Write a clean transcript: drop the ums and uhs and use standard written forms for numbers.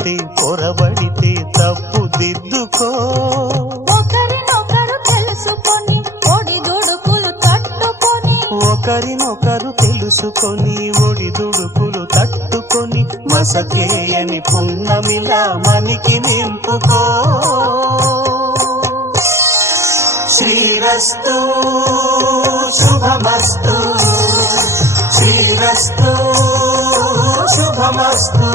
పడితే పొరబడితే తప్పు దిద్దుకో. ఒకరినొకరు తెలుసుకొని ఒడిదుడుకులు తట్టుకొని, ఒకరినొకరు తెలుసుకొని ఒడిదుడుకులు తట్టుకొని, మసకేయని పున్నమిలా మనికి నింపుకో. శ్రీరస్తు శుభమస్తు, శ్రీరస్తు శుభమస్తు.